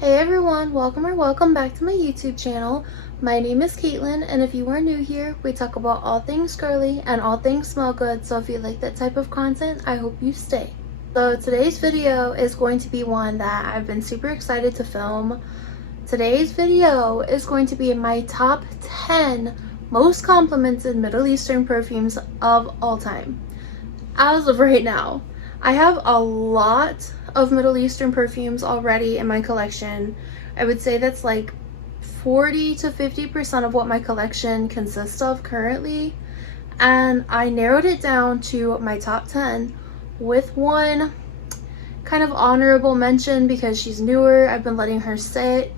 Hey everyone, welcome back to my YouTube channel. My name is Caitlin, and if you are new here, we talk about all things girly and all things smell good, so if you like that type of content, I hope you stay. So today's video is going to be one that I've been super excited to film. Today's video is going to be my top 10 most complimented Middle Eastern perfumes of all time. As of right now, I have a lot of Middle Eastern perfumes already in my collection. I would say that's like 40 to 50% of what my collection consists of currently, and I narrowed it down to my top 10 with one kind of honorable mention because she's newer. I've been letting her sit.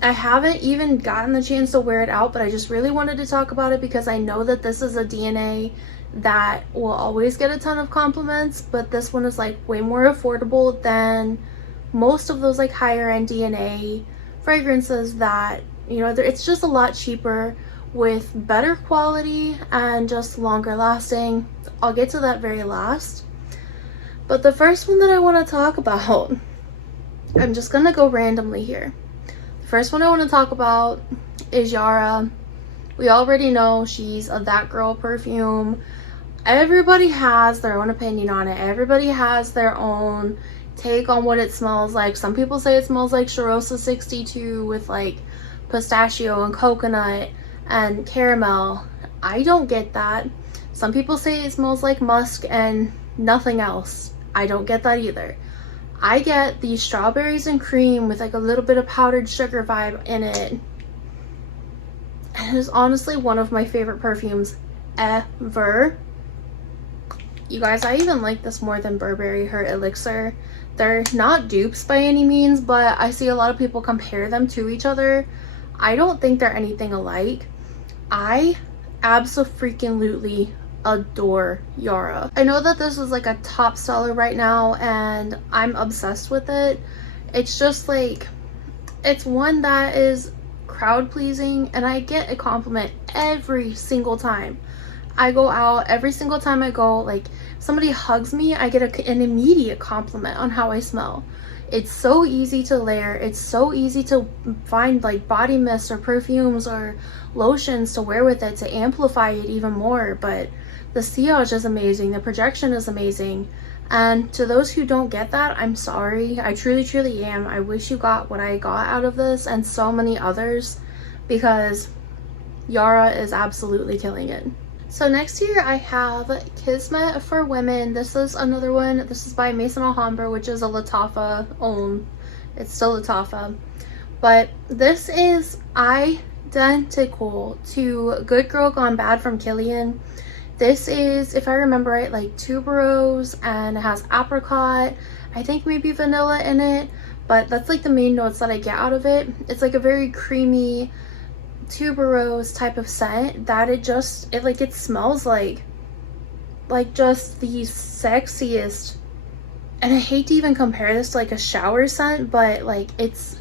I haven't even gotten the chance to wear it out, but I just really wanted to talk about it because I know that this is a DNA that will always get a ton of compliments, but this one is like way more affordable than most of those like higher end DNA fragrances that, you know, it's just a lot cheaper with better quality and just longer lasting. I'll get to that very last. But the first one that I want to talk about, I'm just gonna go randomly here. The first one I want to talk about is Yara. We already know she's a That Girl perfume. Everybody has their own opinion on it. Everybody has their own take on what it smells like. Some people say it smells like Charosa 62 with like pistachio and coconut and caramel. I don't get that. Some people say it smells like musk and nothing else. I don't get that either. I get the strawberries and cream with like a little bit of powdered sugar vibe in it. And it is honestly one of my favorite perfumes ever. You guys, I even like this more than Burberry, her Elixir. They're not dupes by any means, but I see a lot of people compare them to each other. I don't think they're anything alike. I abso-freaking-lutely adore Yara. I know that this is like a top seller right now and I'm obsessed with it. It's just like, it's one that is crowd pleasing and I get a compliment every single time I go out. Every single time I go, like somebody hugs me, I get an immediate compliment on how I smell. It's so easy to layer. It's so easy to find like body mists or perfumes or lotions to wear with it to amplify it even more. But the sillage is amazing. The projection is amazing. And to those who don't get that, I'm sorry. I truly am. I wish you got what I got out of this and so many others, because Yara is absolutely killing it. So next here I have Kismet for Women. This is another one. This is by Maison Alhambra, which is a Lattafa own. It's still Lattafa. But this is identical to Good Girl Gone Bad from Kilian. This is, if I remember right, like tuberose, and it has apricot, I think maybe vanilla in it, but that's like the main notes that I get out of it. It's like a very creamy tuberose type of scent that it smells like just the sexiest. And I hate to even compare this to like a shower scent, but like it's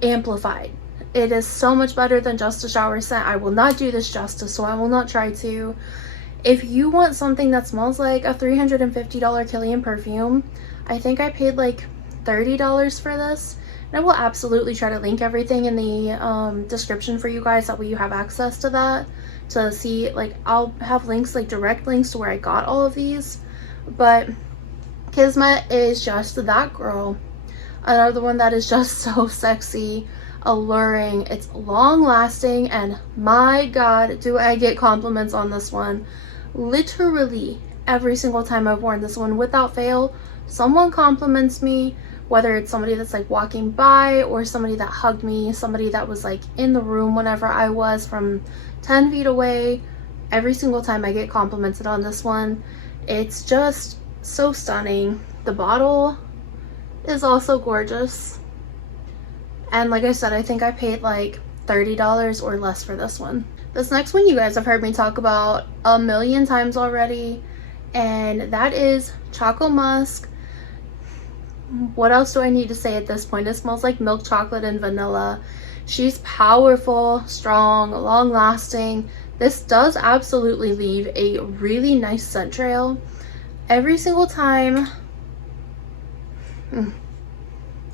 amplified. It is so much better than just a shower scent. I will not do this justice, so I will not try to. If you want something that smells like a $350 Kilian perfume, I think I paid like $30 for this. And I will absolutely try to link everything in the description for you guys, that way you have access to that to see. Like I'll have links, like direct links to where I got all of these. But Kismet is just that girl. Another one that is just so sexy, alluring. It's long lasting, and my god, do I get compliments on this one. Literally every single time I've worn this one, without fail, someone compliments me. Whether it's somebody that's like walking by, or somebody that hugged me, somebody that was like in the room whenever I was from 10 feet away. Every single time I get complimented on this one. It's just so stunning. The bottle is also gorgeous. And like I said, I think I paid like $30 or less for this one. This next one you guys have heard me talk about a million times already, and that is Choco Musk. What else do I need to say at this point? It smells like milk chocolate and vanilla. She's powerful, strong, long lasting. This does absolutely leave a really nice scent trail. Every single time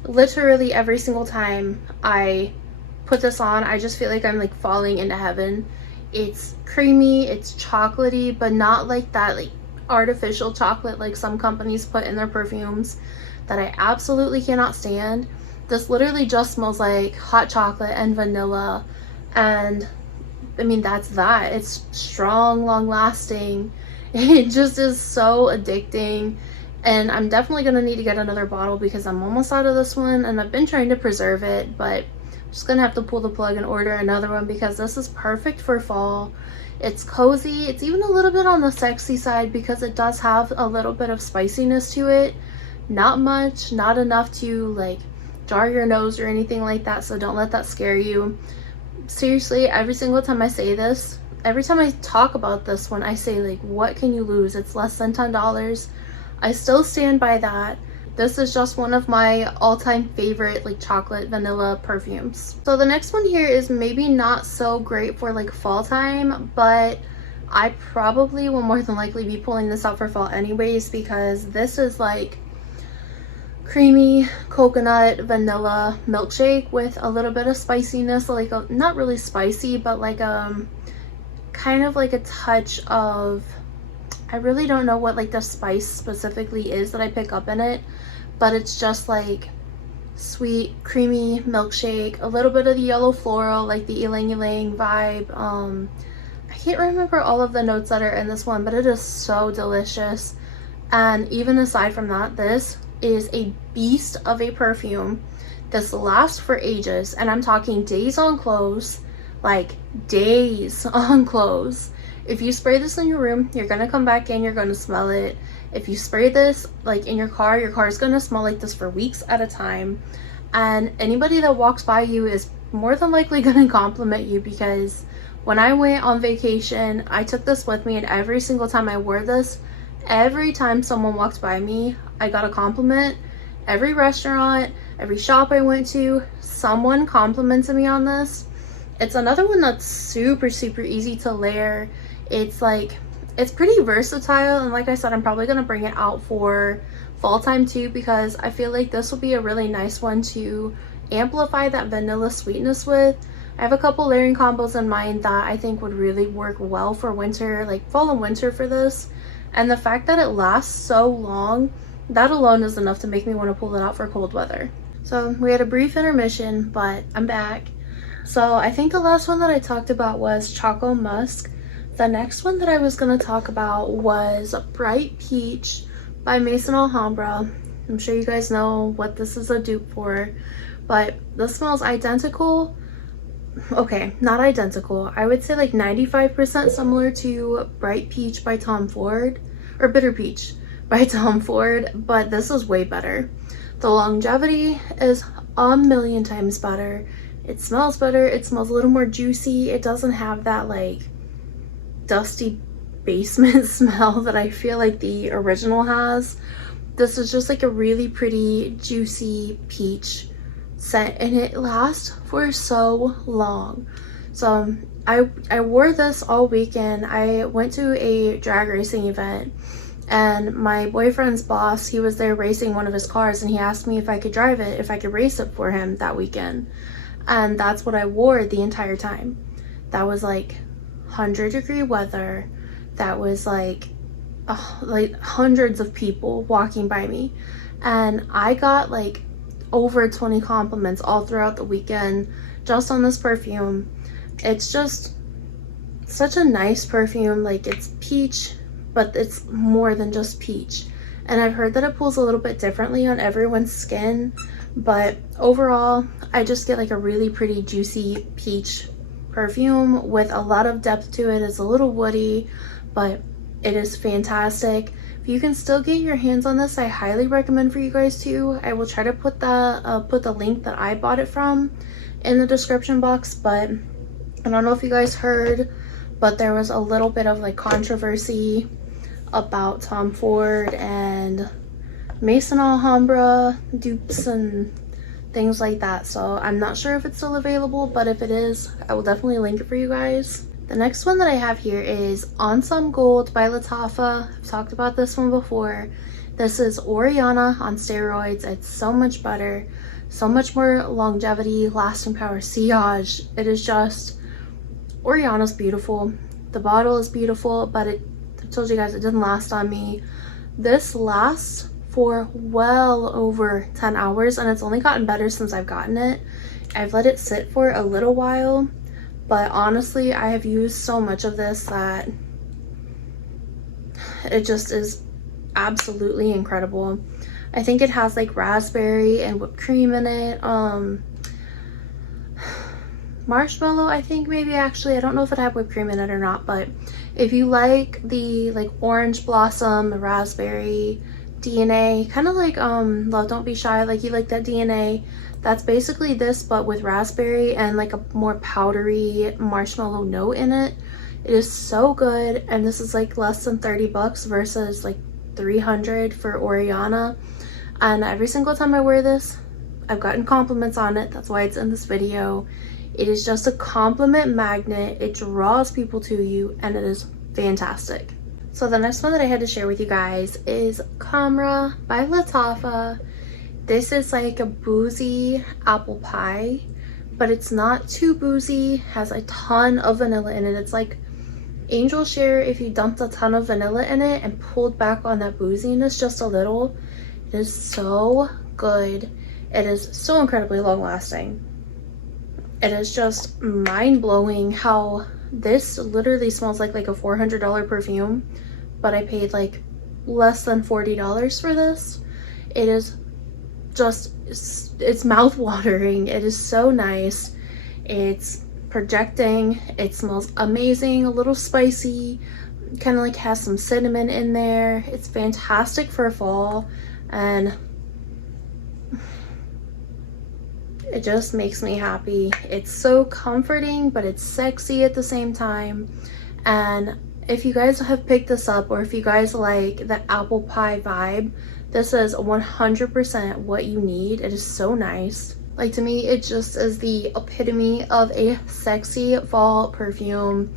literally every single time I put this on, I just feel like I'm like falling into heaven. It's creamy, it's chocolatey, but not like that like artificial chocolate like some companies put in their perfumes that I absolutely cannot stand. This literally just smells like hot chocolate and vanilla, and I mean that's that. It's strong, long lasting. It just is so addicting, and I'm definitely gonna need to get another bottle because I'm almost out of this one, and I've been trying to preserve it, but I'm just gonna have to pull the plug and order another one because this is perfect for fall. It's cozy. It's even a little bit on the sexy side because it does have a little bit of spiciness to it. Not much, not enough to like jar your nose or anything like that, so don't let that scare you. Seriously, every single time I say this, every time I talk about this one, I say like, what can you lose? It's less than $10. I still stand by that. This is just one of my all-time favorite like chocolate vanilla perfumes. So the next one here is maybe not so great for like fall time, but I probably will more than likely be pulling this out for fall anyways because this is like creamy coconut vanilla milkshake with a little bit of spiciness, like a, not really spicy, but like kind of like a touch of, I really don't know what like the spice specifically is that I pick up in it, but it's just like sweet creamy milkshake, a little bit of the yellow floral, like the ylang ylang vibe. I can't remember all of the notes that are in this one, but it is so delicious. And even aside from that, this is a beast of a perfume. This lasts for ages, and I'm talking days on clothes, like days on clothes. If you spray this in your room, you're gonna come back in, you're gonna smell it. If you spray this like in your car is gonna smell like this for weeks at a time. And anybody that walks by you is more than likely gonna compliment you because when I went on vacation, I took this with me, and every single time I wore this, every time someone walked by me, I got a compliment. Every restaurant, every shop I went to, someone complimented me on this. It's another one that's super easy to layer. It's like, it's pretty versatile, and like I said, I'm probably gonna bring it out for fall time too because I feel like this will be a really nice one to amplify that vanilla sweetness with. I have a couple layering combos in mind that I think would really work well for winter, like fall and winter for this. And the fact that it lasts so long, that alone is enough to make me want to pull it out for cold weather. So we had a brief intermission, but I'm back. So I think the last one that I talked about was Choco Musk. The next one that I was going to talk about was Bright Peach by Maison Alhambra. I'm sure you guys know what this is a dupe for, but this smells identical. Okay, not identical. I would say like 95% similar to Bright Peach by Tom Ford, or Bitter Peach by Tom Ford, but this is way better. The longevity is a million times better. It smells better. It smells a little more juicy. It doesn't have that like dusty basement smell that I feel like the original has. This is just like a really pretty juicy peach scent, and it lasts for so long. So I wore this all weekend. I went to a drag racing event, and my boyfriend's boss, he was there racing one of his cars, and he asked me if I could drive it, if I could race it for him that weekend. And that's what I wore the entire time. That was like 100-degree weather. That was like hundreds of people walking by me, and I got like over 20 compliments all throughout the weekend just on this perfume. It's just such a nice perfume. Like, it's peach, but it's more than just peach, and I've heard that it pulls a little bit differently on everyone's skin, but overall I just get like a really pretty juicy peach perfume with a lot of depth to it. It's a little woody, but it is fantastic. If you can still get your hands on this, I highly recommend for you guys too. I will try to put the link that I bought it from in the description box, but I don't know if you guys heard, but there was a little bit of like controversy about Tom Ford and Maison Alhambra dupes and things like that. So I'm not sure if it's still available, but if it is, I will definitely link it for you guys. The next one that I have here is On Some Gold by Lattafa. I've talked about this one before. This is Oriana on steroids. It's so much better, so much more longevity, lasting power, sillage. It is just, Oriana's beautiful. The bottle is beautiful, but I told you guys it didn't last on me. This lasts for well over 10 hours, and it's only gotten better since I've gotten it. I've let it sit for a little while, but honestly, I have used so much of this that it just is absolutely incredible. I think it has like raspberry and whipped cream in it. Marshmallow, I think, maybe. Actually, I don't know if it had whipped cream in it or not, but if you like the like orange blossom, the raspberry, DNA, kind of like Love Don't Be Shy, like you like that DNA, that's basically this but with raspberry and like a more powdery marshmallow note in it. It is so good, and this is like less than 30 bucks versus like 300 for Oriana. And every single time I wear this, I've gotten compliments on it. That's why it's in this video. It is just a compliment magnet. It draws people to you, and it is fantastic. So the next one that I had to share with you guys is Camera by Lattafa. This is like a boozy apple pie, but it's not too boozy. Has a ton of vanilla in it. It's like Angel Share if you dumped a ton of vanilla in it and pulled back on that booziness just a little. It is so good. It is so incredibly long lasting. It is just mind-blowing how this literally smells like a $400 perfume, but I paid like less than $40 for this. It is just, it's mouth-watering. It is so nice. It's projecting. It smells amazing, a little spicy, kind of like has some cinnamon in there. It's fantastic for fall, and it just makes me happy. It's so comforting, but it's sexy at the same time. And if you guys have picked this up, or if you guys like the apple pie vibe, this is 100% what you need. It is so nice. Like, to me, it just is the epitome of a sexy fall perfume.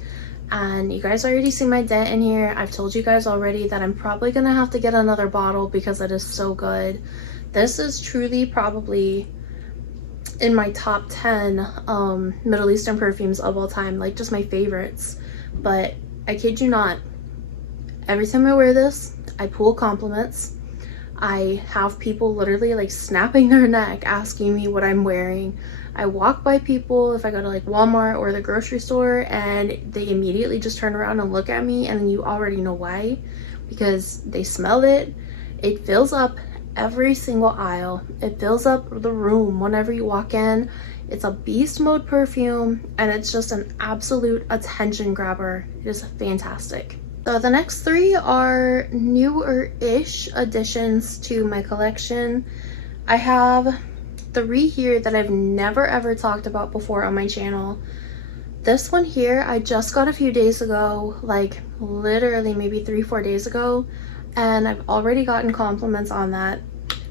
And you guys already see my dent in here. I've told you guys already that I'm probably gonna have to get another bottle because it is so good. This is truly probably in my top 10 Middle Eastern perfumes of all time, like just my favorites. But I kid you not, every time I wear this, I pull compliments. I have people literally like snapping their neck asking me what I'm wearing. I walk by people if I go to like Walmart or the grocery store, and they immediately just turn around and look at me, and then you already know why, because they smell it. It fills up every single aisle. It fills up the room whenever you walk in. It's a beast mode perfume, and it's just an absolute attention grabber. It is fantastic. So the next three are newer-ish additions to my collection. I have three here that I've never ever talked about before on my channel. This one here I just got a few days ago, like literally maybe 3-4 days ago, and I've already gotten compliments on that.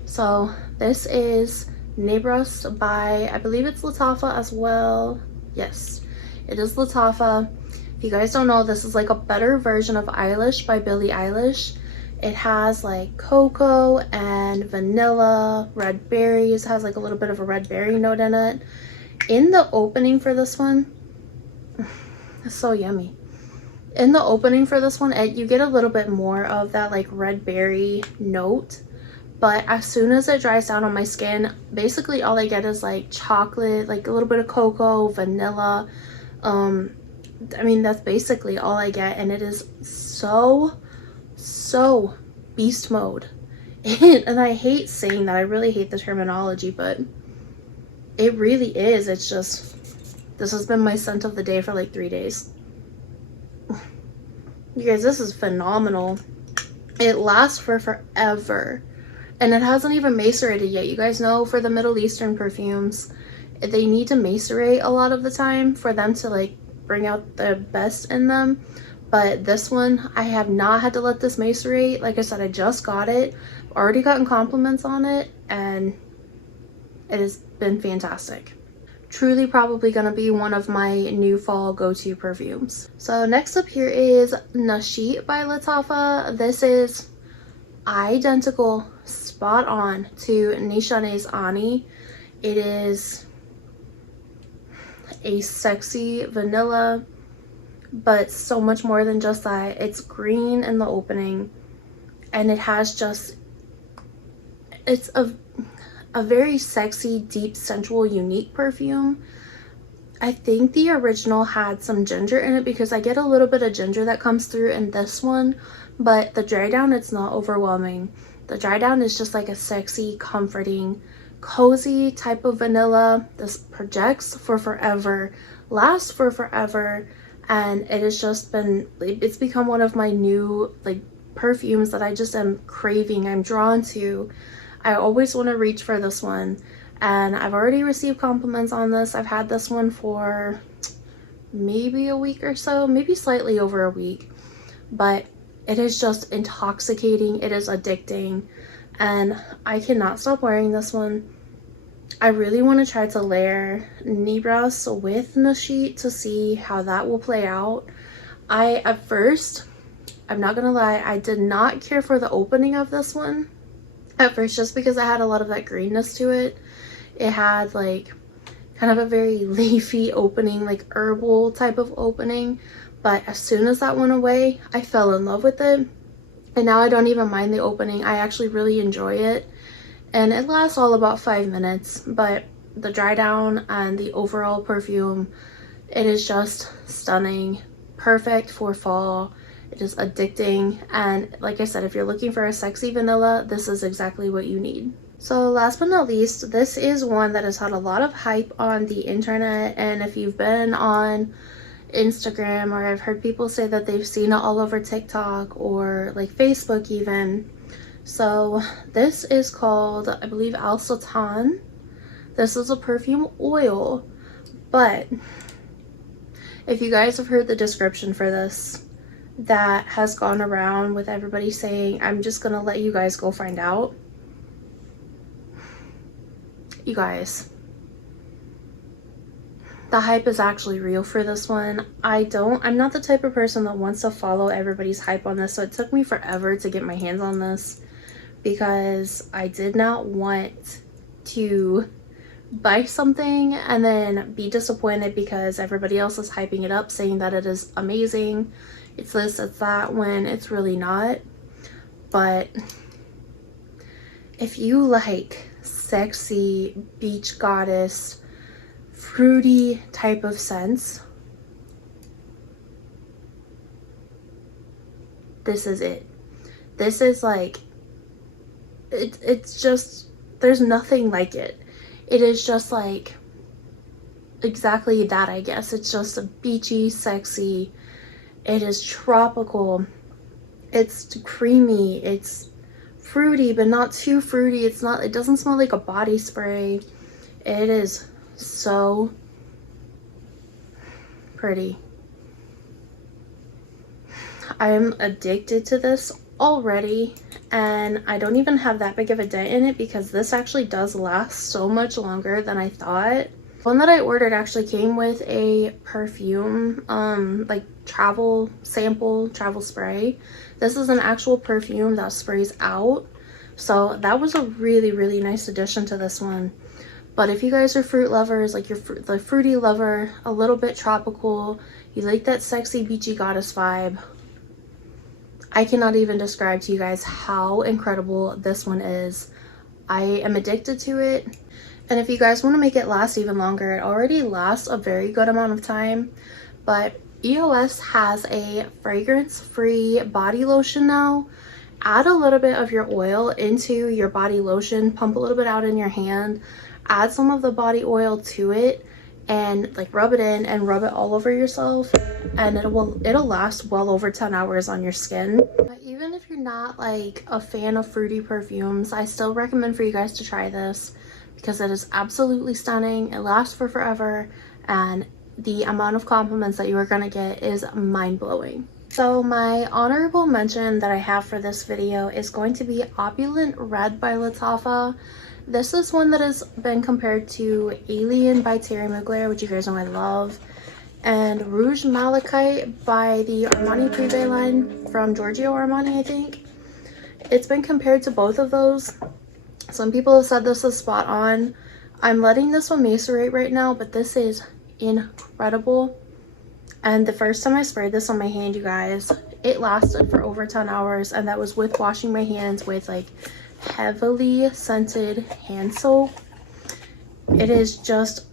So this is Nebros by, I believe it's Lattafa as well. Yes, it is Lattafa. If you guys don't know, this is like a better version of Eilish by Billie Eilish. It has like cocoa and vanilla, red berries, has like a little bit of a red berry note in it. In the opening for this one, it's so yummy. In the opening for this one, you get a little bit more of that like red berry note, but as soon as it dries down on my skin, basically all I get is like chocolate, like a little bit of cocoa, vanilla. I mean, that's basically all I get, and it is so beast mode. And I hate saying that. I really hate the terminology, but it really is. It's just, this has been my scent of the day for like 3 days. You guys, this is phenomenal. It lasts for forever, and it hasn't even macerated yet. You guys know, for the Middle Eastern perfumes, they need to macerate a lot of the time for them to like bring out the best in them. But this one, I have not had to let this macerate. Like I said, I just got it, already gotten compliments on it, and it has been fantastic. Truly probably gonna be one of my new fall go-to perfumes. So next up here is Nashit by Lattafa. This is identical, spot on to Nishane's Ani. It is a sexy vanilla, but so much more than just that. It's green in the opening, and it has just, it's a very sexy, deep, sensual, unique perfume. I think the original had some ginger in it because I get a little bit of ginger that comes through in this one, but the dry down, it's not overwhelming. The dry down is just like a sexy, comforting, cozy type of vanilla. This projects for forever, lasts for forever, and it has just been, it's become one of my new like perfumes that I just am craving, I'm drawn to. I always want to reach for this one. And I've already received compliments on this. I've had this one for maybe a week or so, maybe slightly over a week. But it is just intoxicating. It is addicting. And I cannot stop wearing this one. I really want to try to layer Nibras with Nashit to see how that will play out. At first, I'm not going to lie, I did not care for the opening of this one. At first, just because I had a lot of that greenness to it. It had like kind of a very leafy opening, like herbal type of opening, but as soon as that went away, I fell in love with it, and now I don't even mind the opening. I actually really enjoy it, and it lasts all about 5 minutes, but the dry down and the overall perfume, it is just stunning, perfect for fall. It is addicting, and like I said, if you're looking for a sexy vanilla, this is exactly what you need. So last but not least, this is one that has had a lot of hype on the internet, and if you've been on Instagram, or I've heard people say that they've seen it all over TikTok or like Facebook even. So this is called, I believe, Al Sultan. This is a perfume oil, but if you guys have heard the description for this that has gone around with everybody saying, I'm just gonna let you guys go find out. You guys, the hype is actually real for this one. I'm not the type of person that wants to follow everybody's hype on this, so it took me forever to get my hands on this because I did not want to buy something and then be disappointed because everybody else is hyping it up, saying that it is amazing, it's this, it's that, when it's really not. But if you like sexy beach goddess fruity type of scents, this is it. This is like it's just, there's nothing like it. It is just like exactly that, I guess. It's just a beachy, sexy, it is tropical, it's creamy, it's fruity but not too fruity. It doesn't smell like a body spray. It is so pretty. I am addicted to this already, and I don't even have that big of a dent in it because this actually does last so much longer than I thought. One that I ordered actually came with a perfume, like travel spray. This is an actual perfume that sprays out, so that was a really nice addition to this one. But if you guys are fruit lovers, like the fruity lover, a little bit tropical, you like that sexy beachy goddess vibe, I cannot even describe to you guys how incredible this one is. I am addicted to it. And if you guys want to make it last even longer, it already lasts a very good amount of time, but EOS has a fragrance-free body lotion now. Add a little bit of your oil into your body lotion, pump a little bit out in your hand, add some of the body oil to it, and like rub it in and rub it all over yourself, and it'll last well over 10 hours on your skin. But even if you're not like a fan of fruity perfumes, I still recommend for you guys to try this because it is absolutely stunning. It lasts for forever, and the amount of compliments that you are going to get is mind-blowing. So my honorable mention that I have for this video is going to be Opulent Red by Lattafa. This is one that has been compared to Alien by Thierry Mugler, which you guys know I love, and Rouge Malachite by the Armani Privé line from Giorgio Armani, I think. it's been compared to both of those. Some people have said this is spot on. I'm letting this one macerate right now, but this is incredible. And the first time I sprayed this on my hand, you guys, it lasted for over 10 hours, and that was with washing my hands with like heavily scented hand soap. It is just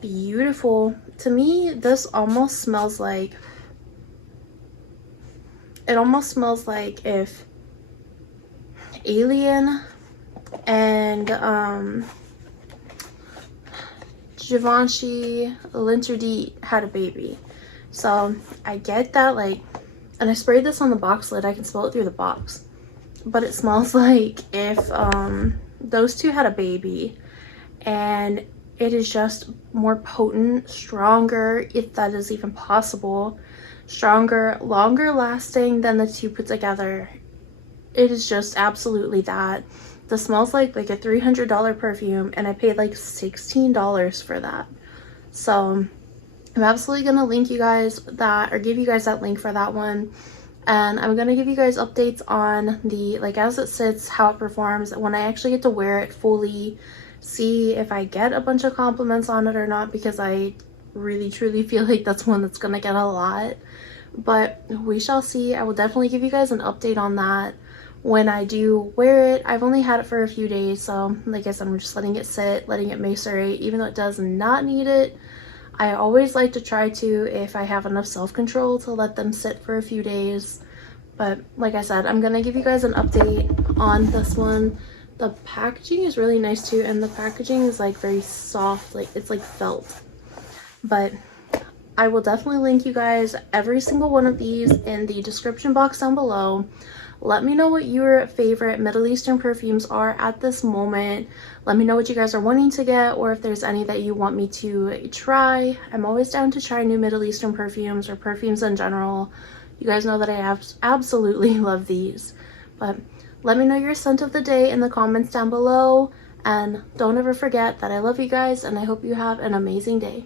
beautiful. To me, this almost smells like, it almost smells like if Alien and Givenchy L'Interdit had a baby. So I get that, like, and I sprayed this on the box lid. I can smell it through the box, but it smells like if those two had a baby. And it is just more potent, stronger, if that is even possible, stronger, longer lasting than the two put together. It is just absolutely that. This smells like a $300 perfume, and I paid like $16 for that. So I'm absolutely gonna link you guys that, or give you guys that link for that one. And I'm gonna give you guys updates on the, like, as it sits, how it performs, when I actually get to wear it fully, see if I get a bunch of compliments on it or not, because I really truly feel like that's one that's gonna get a lot. But we shall see. I will definitely give you guys an update on that when I do wear it. I've only had it for a few days, so like I said, I'm just letting it sit, letting it macerate, even though it does not need it. I always like to try to, if I have enough self-control, to let them sit for a few days. But like I said, I'm gonna give you guys an update on this one. The packaging is really nice too, and the packaging is like very soft, like it's like felt. But I will definitely link you guys every single one of these in the description box down below. Let me know what your favorite Middle Eastern perfumes are at this moment. Let me know what you guys are wanting to get, or if there's any that you want me to try. I'm always down to try new Middle Eastern perfumes, or perfumes in general. You guys know that I absolutely love these. But let me know your scent of the day in the comments down below. And don't ever forget that I love you guys, and I hope you have an amazing day.